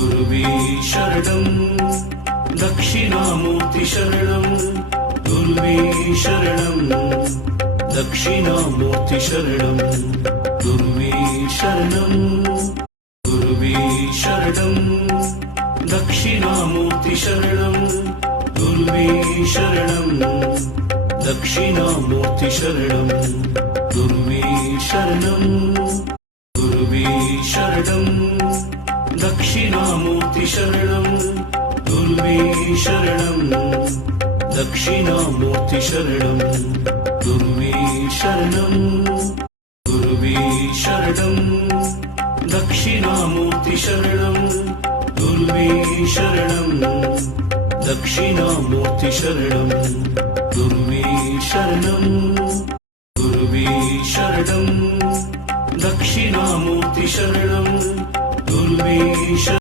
गुरुवे शरणम् दक्षिणामूर्ति शरणम् गुरुवे शरणम् दक्षिणामूर्ति शरणम् गुरुवे शरणम् गुरुवे शरणम् दक्षिणामूर्ति शरणम् गुरुवे शरणम् दक्षिणामूर्ति शरणम् गुरुवे शरणम् गुरुवे शरणम् दक्षिणामूर्ति शरणम् गुरुवे शरणम् दक्षिणामूर्ति शरणम् गुरुवे शरणम् गुरुवे शरणम् दक्षिणामूर्ति शरणम् गुरुवे शरणम् दक्षिणामूर्ति शरणम् गुरुवे शरणम् गुरुवे शरणम् दक्षिणामूर्ति शरणम् गुरुवे